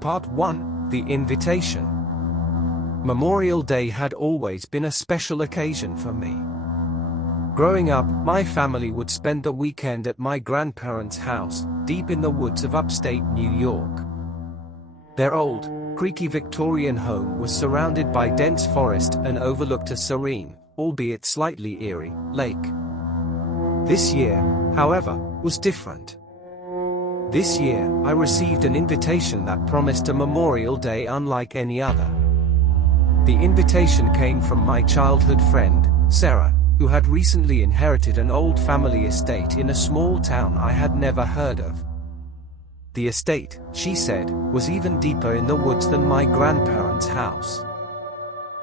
Part 1: The Invitation. Memorial Day had always been a special occasion for me. Growing up, my family would spend the weekend at my grandparents' house, deep in the woods of upstate New York. Their old, creaky Victorian home was surrounded by dense forest and overlooked a serene, albeit slightly eerie, lake. This year, however, was different. This year, I received an invitation that promised a Memorial Day unlike any other. The invitation came from my childhood friend, Sarah, who had recently inherited an old family estate in a small town I had never heard of. The estate, she said, was even deeper in the woods than my grandparents' house.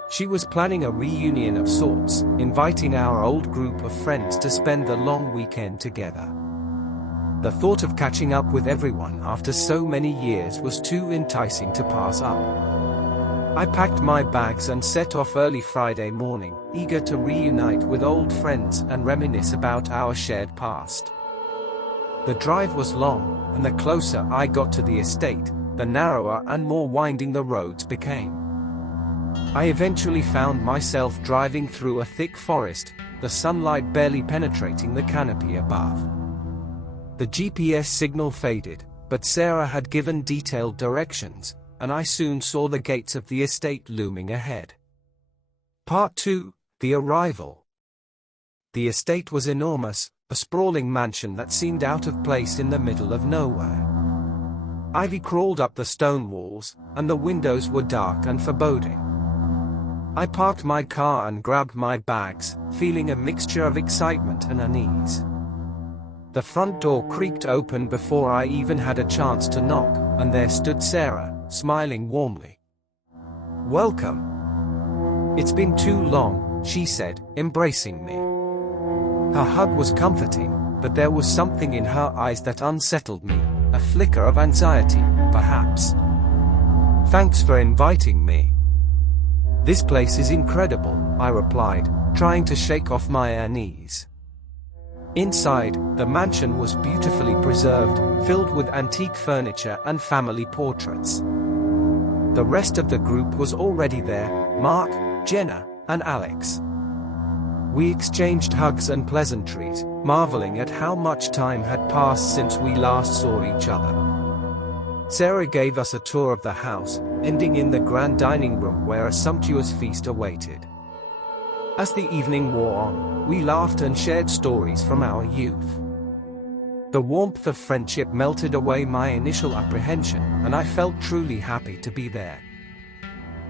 She was planning a reunion of sorts, inviting our old group of friends to spend the long weekend together. The thought of catching up with everyone after so many years was too enticing to pass up. I packed my bags and set off early Friday morning, eager to reunite with old friends and reminisce about our shared past. The drive was long, and the closer I got to the estate, the narrower and more winding the roads became. I eventually found myself driving through a thick forest, the sunlight barely penetrating the canopy above. The GPS signal faded, but Sarah had given detailed directions, and I soon saw the gates of the estate looming ahead. Part 2: The Arrival. The estate was enormous, a sprawling mansion that seemed out of place in the middle of nowhere. Ivy crawled up the stone walls, and the windows were dark and foreboding. I parked my car and grabbed my bags, feeling a mixture of excitement and unease. The front door creaked open before I even had a chance to knock, and there stood Sarah, smiling warmly. "Welcome. It's been too long," she said, embracing me. Her hug was comforting, but there was something in her eyes that unsettled me, a flicker of anxiety, perhaps. "Thanks for inviting me. This place is incredible," I replied, trying to shake off my unease. Inside, the mansion was beautifully preserved, filled with antique furniture and family portraits. The rest of the group was already there: Mark, Jenna, and Alex. We exchanged hugs and pleasantries, marveling at how much time had passed since we last saw each other. Sarah gave us a tour of the house, ending in the grand dining room where a sumptuous feast awaited. As the evening wore on, we laughed and shared stories from our youth. The warmth of friendship melted away my initial apprehension, and I felt truly happy to be there.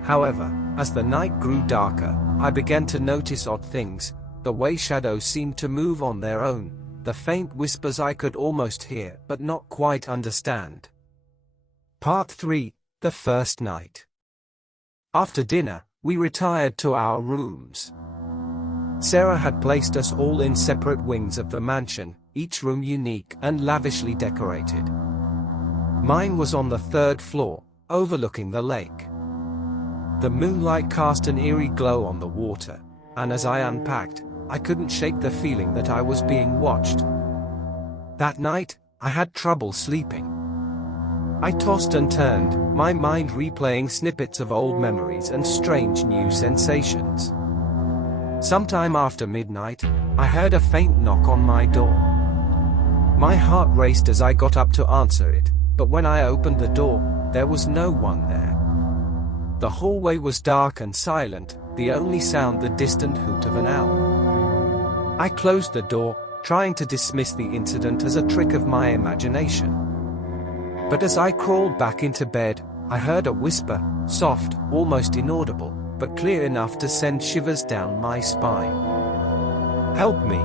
However, as the night grew darker, I began to notice odd things: the way shadows seemed to move on their own, the faint whispers I could almost hear but not quite understand. Part 3: The First Night. After dinner, we retired to our rooms. Sarah had placed us all in separate wings of the mansion, each room unique and lavishly decorated. Mine was on the third floor, overlooking the lake. The moonlight cast an eerie glow on the water, and as I unpacked, I couldn't shake the feeling that I was being watched. That night, I had trouble sleeping. I tossed and turned, my mind replaying snippets of old memories and strange new sensations. Sometime after midnight, I heard a faint knock on my door. My heart raced as I got up to answer it, but when I opened the door, there was no one there. The hallway was dark and silent, the only sound the distant hoot of an owl. I closed the door, trying to dismiss the incident as a trick of my imagination. But as I crawled back into bed, I heard a whisper, soft, almost inaudible, but clear enough to send shivers down my spine. "Help me."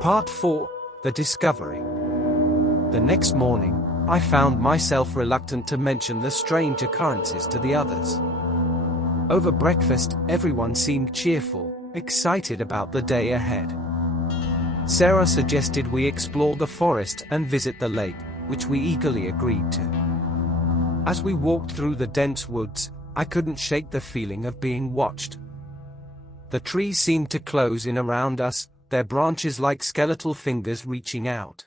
Part 4: The Discovery. The next morning, I found myself reluctant to mention the strange occurrences to the others. Over breakfast, everyone seemed cheerful, excited about the day ahead. Sarah suggested we explore the forest and visit the lake, which we eagerly agreed to. As we walked through the dense woods, I couldn't shake the feeling of being watched. The trees seemed to close in around us, their branches like skeletal fingers reaching out.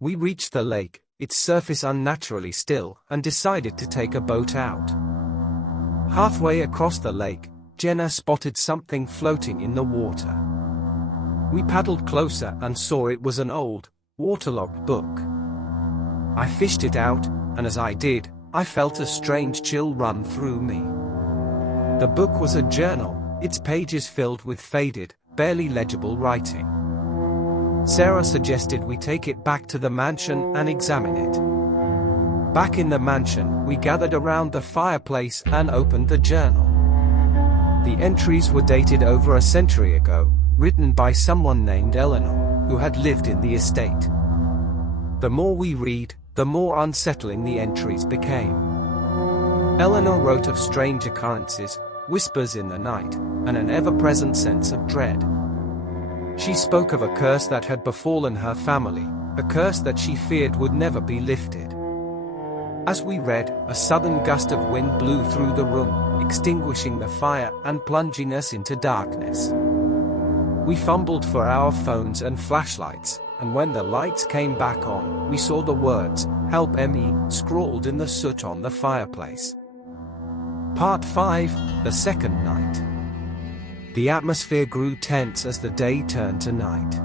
We reached the lake, its surface unnaturally still, and decided to take a boat out. Halfway across the lake, Jenna spotted something floating in the water. We paddled closer and saw it was an old, waterlogged book. I fished it out, and as I did, I felt a strange chill run through me. The book was a journal, its pages filled with faded, barely legible writing. Sarah suggested we take it back to the mansion and examine it. Back in the mansion, we gathered around the fireplace and opened the journal. The entries were dated over a century ago, written by someone named Eleanor, who had lived in the estate. The more we read, the more unsettling the entries became. Eleanor wrote of strange occurrences, whispers in the night, and an ever-present sense of dread. She spoke of a curse that had befallen her family, a curse that she feared would never be lifted. As we read, a sudden gust of wind blew through the room, extinguishing the fire and plunging us into darkness. We fumbled for our phones and flashlights, and when the lights came back on, we saw the words, "Help ME," scrawled in the soot on the fireplace. Part 5, The Second Night. The atmosphere grew tense as the day turned to night.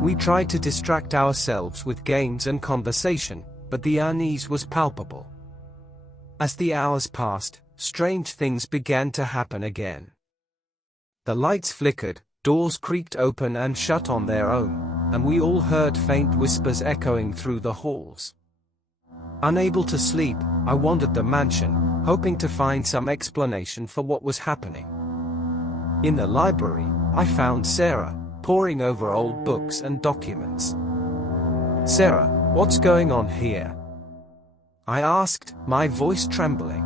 We tried to distract ourselves with games and conversation, but the unease was palpable. As the hours passed, strange things began to happen again. The lights flickered, doors creaked open and shut on their own, and we all heard faint whispers echoing through the halls. Unable to sleep, I wandered the mansion, hoping to find some explanation for what was happening. In the library, I found Sarah, poring over old books and documents. "Sarah, what's going on here?" I asked, my voice trembling.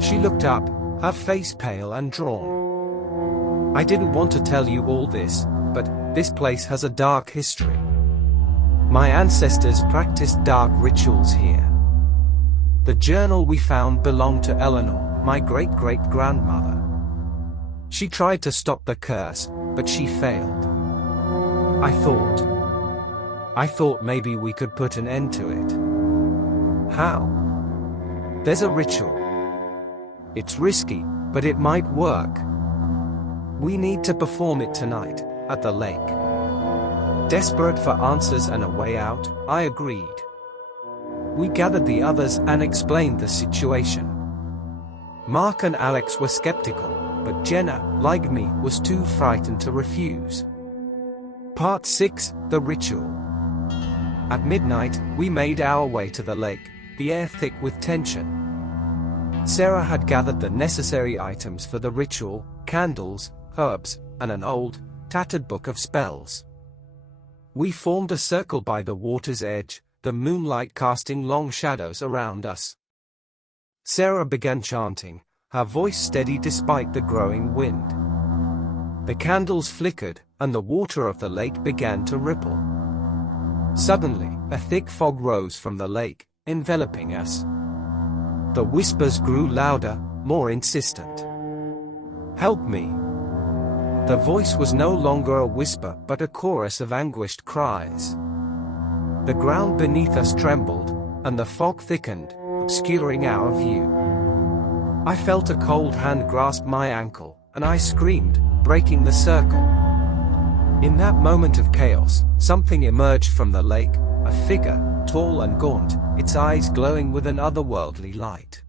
She looked up, her face pale and drawn. "I didn't want to tell you all this, but this place has a dark history. My ancestors practiced dark rituals here. The journal we found belonged to Eleanor, my great-great-grandmother. She tried to stop the curse, but she failed. I thought maybe we could put an end to it." "How?" "There's a ritual. It's risky, but it might work. We need to perform it tonight, at the lake." Desperate for answers and a way out, I agreed. We gathered the others and explained the situation. Mark and Alex were skeptical, but Jenna, like me, was too frightened to refuse. Part 6, The Ritual. At midnight, we made our way to the lake, the air thick with tension. Sarah had gathered the necessary items for the ritual, candles, herbs, and an old, tattered book of spells. We formed a circle by the water's edge, the moonlight casting long shadows around us. Sarah began chanting, her voice steady despite the growing wind. The candles flickered, and the water of the lake began to ripple. Suddenly, a thick fog rose from the lake, enveloping us. The whispers grew louder, more insistent. "Help me!" The voice was no longer a whisper but a chorus of anguished cries. The ground beneath us trembled, and the fog thickened, obscuring our view. I felt a cold hand grasp my ankle, and I screamed, breaking the circle. In that moment of chaos, something emerged from the lake, a figure, tall and gaunt, its eyes glowing with an otherworldly light.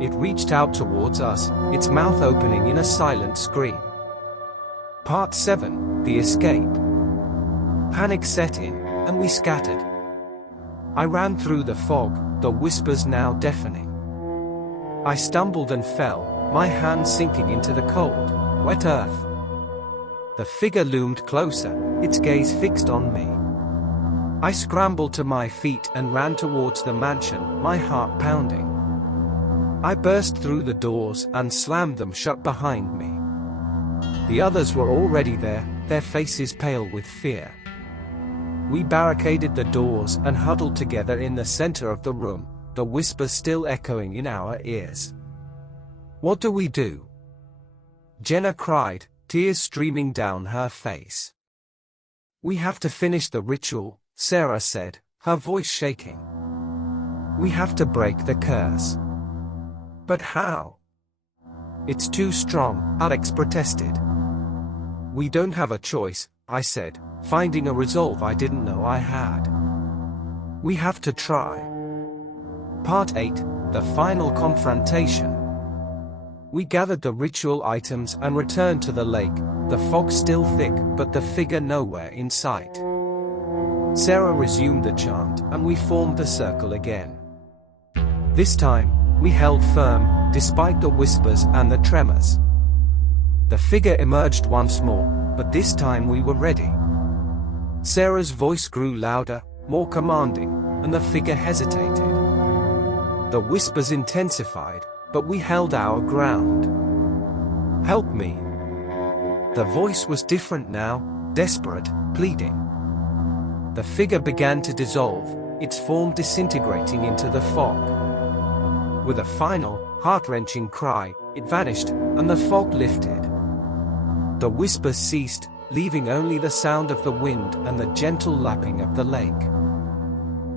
It reached out towards us, its mouth opening in a silent scream. Part 7, The Escape. Panic set in, and we scattered. I ran through the fog, the whispers now deafening. I stumbled and fell, my hands sinking into the cold, wet earth. The figure loomed closer, its gaze fixed on me. I scrambled to my feet and ran towards the mansion, my heart pounding. I burst through the doors and slammed them shut behind me. The others were already there, their faces pale with fear. We barricaded the doors and huddled together in the center of the room, the whispers still echoing in our ears. "What do we do?" Jenna cried, tears streaming down her face. "We have to finish the ritual," Sarah said, her voice shaking. "We have to break the curse." "But how?" "It's too strong," Alex protested. "We don't have a choice," I said, finding a resolve I didn't know I had. "We have to try." Part 8, the final confrontation. We gathered the ritual items and returned to the lake, the fog still thick but the figure nowhere in sight. Sarah resumed the chant and we formed a circle again. This time, we held firm, despite the whispers and the tremors. The figure emerged once more, but this time we were ready. Sarah's voice grew louder, more commanding, and the figure hesitated. The whispers intensified, but we held our ground. "Help me." The voice was different now, desperate, pleading. The figure began to dissolve, its form disintegrating into the fog. With a final, heart-wrenching cry, it vanished, and the fog lifted. The whispers ceased, leaving only the sound of the wind and the gentle lapping of the lake.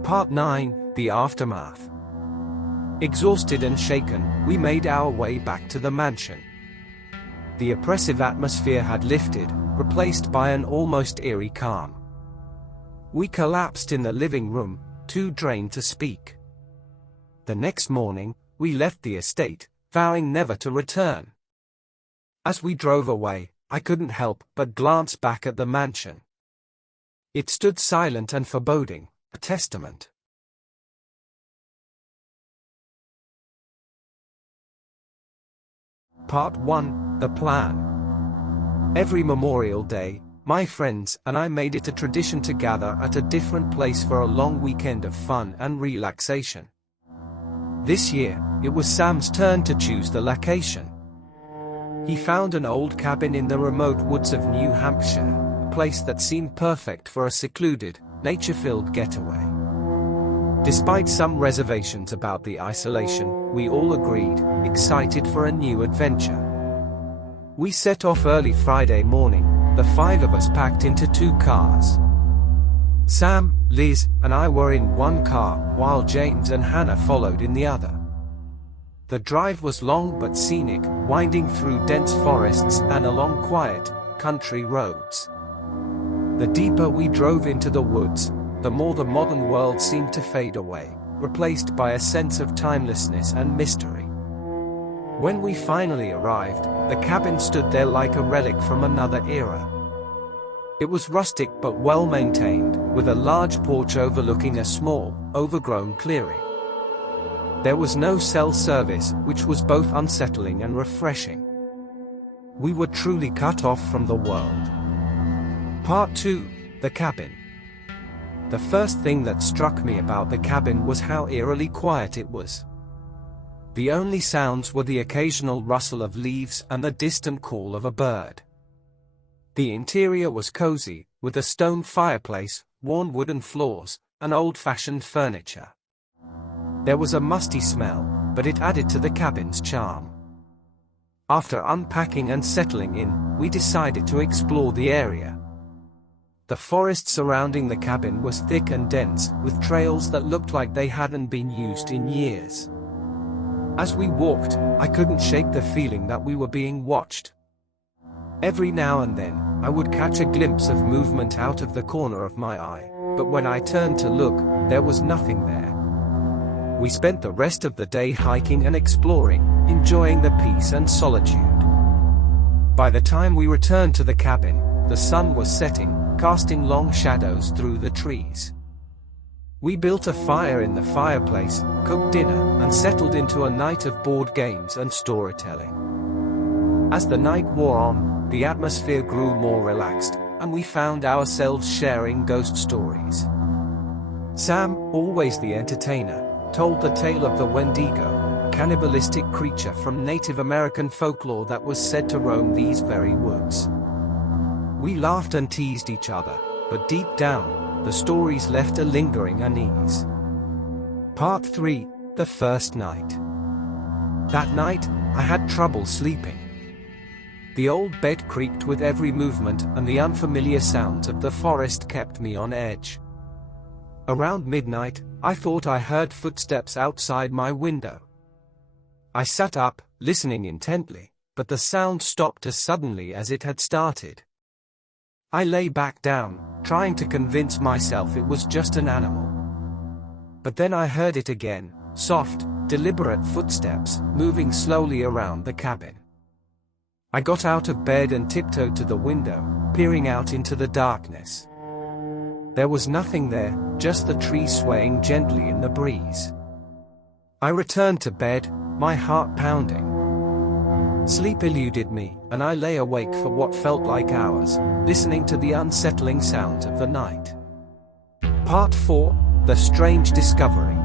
Part 9, the aftermath. Exhausted and shaken, we made our way back to the mansion. The oppressive atmosphere had lifted, replaced by an almost eerie calm. We collapsed in the living room, too drained to speak. The next morning, we left the estate, vowing never to return. As we drove away, I couldn't help but glance back at the mansion. It stood silent and foreboding, a testament. Part 1, the plan. Every Memorial Day, my friends and I made it a tradition to gather at a different place for a long weekend of fun and relaxation. This year, it was Sam's turn to choose the location. He found an old cabin in the remote woods of New Hampshire, a place that seemed perfect for a secluded, nature-filled getaway. Despite some reservations about the isolation, we all agreed, excited for a new adventure. We set off early Friday morning, the 5 of us packed into 2 cars. Sam, Liz, and I were in one car, while James and Hannah followed in the other. The drive was long but scenic, winding through dense forests and along quiet, country roads. The deeper we drove into the woods, the more the modern world seemed to fade away, replaced by a sense of timelessness and mystery. When we finally arrived, the cabin stood there like a relic from another era. It was rustic but well-maintained, with a large porch overlooking a small, overgrown clearing. There was no cell service, which was both unsettling and refreshing. We were truly cut off from the world. Part 2, the cabin. The first thing that struck me about the cabin was how eerily quiet it was. The only sounds were the occasional rustle of leaves and the distant call of a bird. The interior was cozy, with a stone fireplace, worn wooden floors, and old-fashioned furniture. There was a musty smell, but it added to the cabin's charm. After unpacking and settling in, we decided to explore the area. The forest surrounding the cabin was thick and dense, with trails that looked like they hadn't been used in years. As we walked, I couldn't shake the feeling that we were being watched. Every now and then, I would catch a glimpse of movement out of the corner of my eye, but when I turned to look, there was nothing there. We spent the rest of the day hiking and exploring, enjoying the peace and solitude. By the time we returned to the cabin, the sun was setting, casting long shadows through the trees. We built a fire in the fireplace, cooked dinner, and settled into a night of board games and storytelling. As the night wore on, the atmosphere grew more relaxed, and we found ourselves sharing ghost stories. Sam, always the entertainer, told the tale of the Wendigo, a cannibalistic creature from Native American folklore that was said to roam these very woods. We laughed and teased each other, but deep down, the stories left a lingering unease. Part 3, the first night. That night, I had trouble sleeping. The old bed creaked with every movement, and the unfamiliar sounds of the forest kept me on edge. Around midnight, I thought I heard footsteps outside my window. I sat up, listening intently, but the sound stopped as suddenly as it had started. I lay back down, trying to convince myself it was just an animal. But then I heard it again, soft, deliberate footsteps, moving slowly around the cabin. I got out of bed and tiptoed to the window, peering out into the darkness. There was nothing there, just the trees swaying gently in the breeze. I returned to bed, my heart pounding. Sleep eluded me, and I lay awake for what felt like hours, listening to the unsettling sounds of the night. Part 4: The Strange Discovery.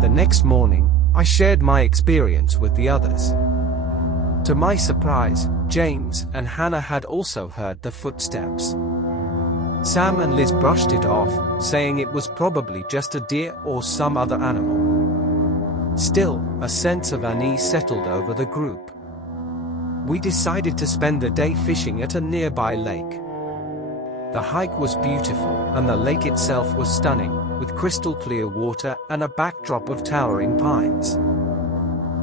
The next morning, I shared my experience with the others. To my surprise, James and Hannah had also heard the footsteps. Sam and Liz brushed it off, saying it was probably just a deer or some other animal. Still, a sense of unease settled over the group. We decided to spend the day fishing at a nearby lake. The hike was beautiful, and the lake itself was stunning, with crystal clear water and a backdrop of towering pines.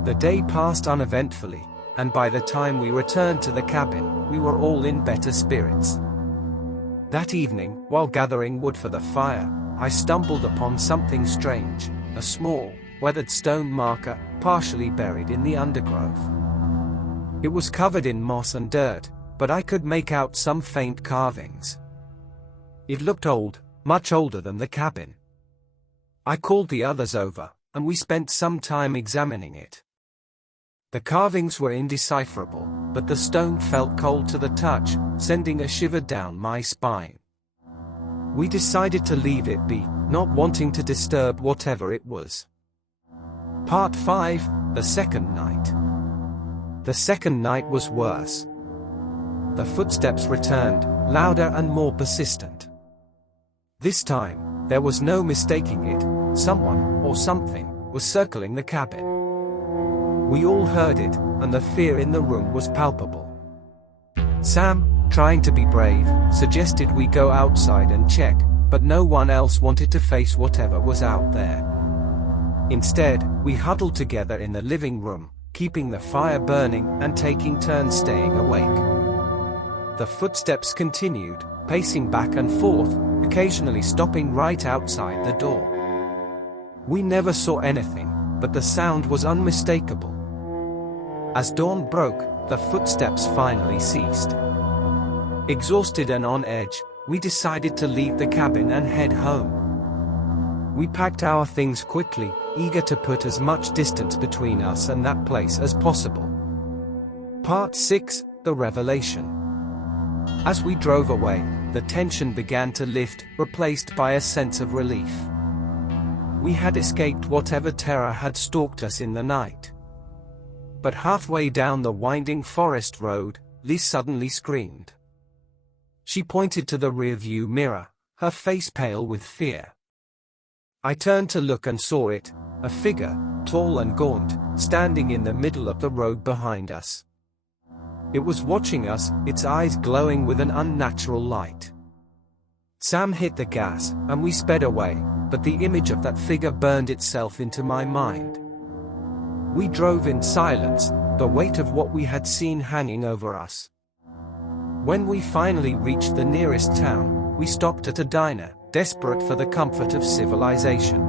The day passed uneventfully, and by the time we returned to the cabin, we were all in better spirits. That evening, while gathering wood for the fire, I stumbled upon something strange, a small, weathered stone marker, partially buried in the undergrowth. It was covered in moss and dirt, but I could make out some faint carvings. It looked old, much older than the cabin. I called the others over, and we spent some time examining it. The carvings were indecipherable, but the stone felt cold to the touch, sending a shiver down my spine. We decided to leave it be, not wanting to disturb whatever it was. Part 5: The Second Night. The second night was worse. The footsteps returned, louder and more persistent. This time, there was no mistaking it. Someone, or something, was circling the cabin. We all heard it, and the fear in the room was palpable. Sam, trying to be brave, suggested we go outside and check, but no one else wanted to face whatever was out there. Instead, we huddled together in the living room, keeping the fire burning and taking turns staying awake. The footsteps continued, pacing back and forth, occasionally stopping right outside the door. We never saw anything, but the sound was unmistakable. As dawn broke, the footsteps finally ceased. Exhausted and on edge, we decided to leave the cabin and head home. We packed our things quickly, eager to put as much distance between us and that place as possible. Part 6: The Revelation. As we drove away, the tension began to lift, replaced by a sense of relief. We had escaped whatever terror had stalked us in the night. But halfway down the winding forest road, Liz suddenly screamed. She pointed to the rearview mirror, her face pale with fear. I turned to look and saw it, a figure, tall and gaunt, standing in the middle of the road behind us. It was watching us, its eyes glowing with an unnatural light. Sam hit the gas, and we sped away, but the image of that figure burned itself into my mind. We drove in silence, the weight of what we had seen hanging over us. When we finally reached the nearest town, we stopped at a diner, desperate for the comfort of civilization.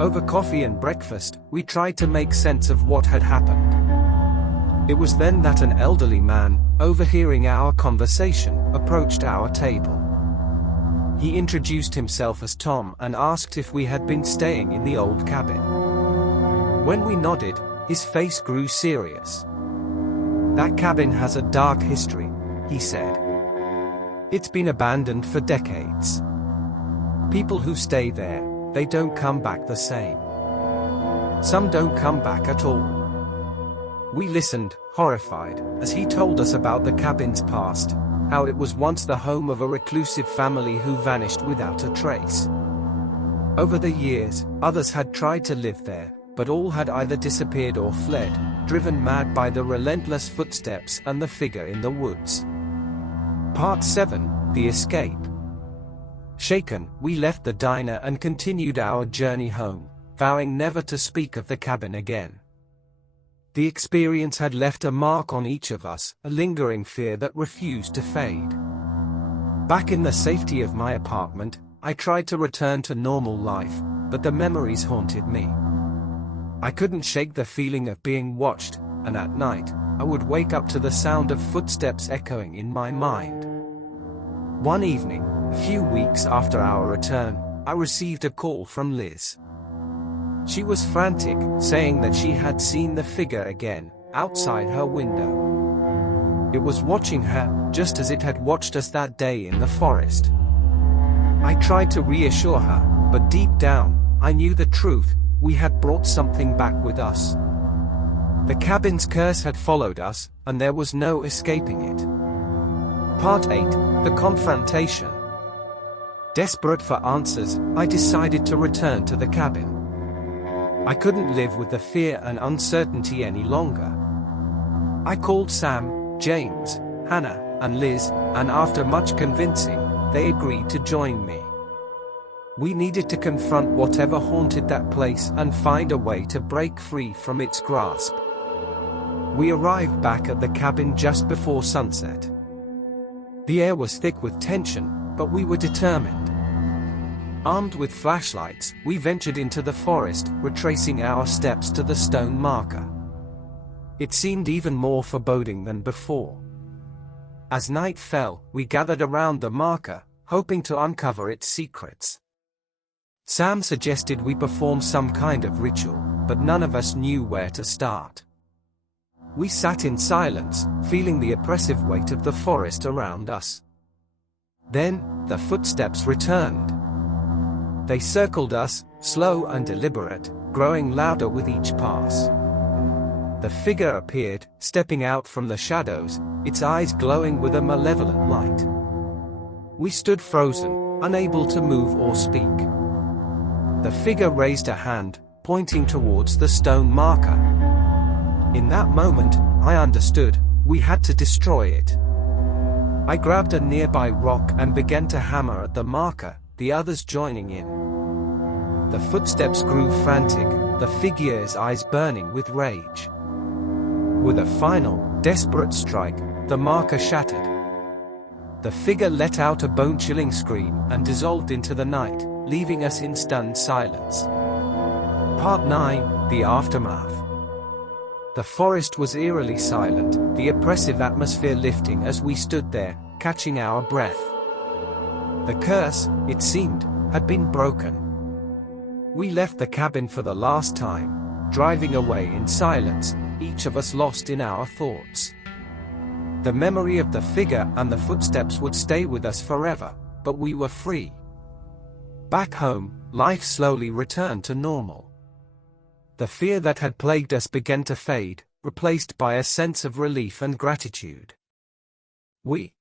Over coffee and breakfast, we tried to make sense of what had happened. It was then that an elderly man, overhearing our conversation, approached our table. He introduced himself as Tom and asked if we had been staying in the old cabin. When we nodded, his face grew serious. "That cabin has a dark history," he said. "It's been abandoned for decades. People who stay there, they don't come back the same. Some don't come back at all." We listened, horrified, as he told us about the cabin's past, how it was once the home of a reclusive family who vanished without a trace. Over the years, others had tried to live there, but all had either disappeared or fled, driven mad by the relentless footsteps and the figure in the woods. Part 7: The Escape. Shaken, we left the diner and continued our journey home, vowing never to speak of the cabin again. The experience had left a mark on each of us, a lingering fear that refused to fade. Back in the safety of my apartment, I tried to return to normal life, but the memories haunted me. I couldn't shake the feeling of being watched, and at night, I would wake up to the sound of footsteps echoing in my mind. One evening, a few weeks after our return, I received a call from Liz. She was frantic, saying that she had seen the figure again, outside her window. It was watching her, just as it had watched us that day in the forest. I tried to reassure her, but deep down, I knew the truth: we had brought something back with us. The cabin's curse had followed us, and there was no escaping it. Part 8: The Confrontation. Desperate for answers, I decided to return to the cabin. I couldn't live with the fear and uncertainty any longer. I called Sam, James, Hannah, and Liz, and after much convincing, they agreed to join me. We needed to confront whatever haunted that place and find a way to break free from its grasp. We arrived back at the cabin just before sunset. The air was thick with tension, but we were determined. Armed with flashlights, we ventured into the forest, retracing our steps to the stone marker. It seemed even more foreboding than before. As night fell, we gathered around the marker, hoping to uncover its secrets. Sam suggested we perform some kind of ritual, but none of us knew where to start. We sat in silence, feeling the oppressive weight of the forest around us. Then, the footsteps returned. They circled us, slow and deliberate, growing louder with each pass. The figure appeared, stepping out from the shadows, its eyes glowing with a malevolent light. We stood frozen, unable to move or speak. The figure raised a hand, pointing towards the stone marker. In that moment, I understood: we had to destroy it. I grabbed a nearby rock and began to hammer at the marker, the others joining in. The footsteps grew frantic, the figure's eyes burning with rage. With a final, desperate strike, the marker shattered. The figure let out a bone-chilling scream and dissolved into the night, leaving us in stunned silence. Part 9: The Aftermath. The forest was eerily silent, the oppressive atmosphere lifting as we stood there, catching our breath. The curse, it seemed, had been broken. We left the cabin for the last time, driving away in silence, each of us lost in our thoughts. The memory of the figure and the footsteps would stay with us forever, but we were free. Back home, life slowly returned to normal. The fear that had plagued us began to fade, replaced by a sense of relief and gratitude. We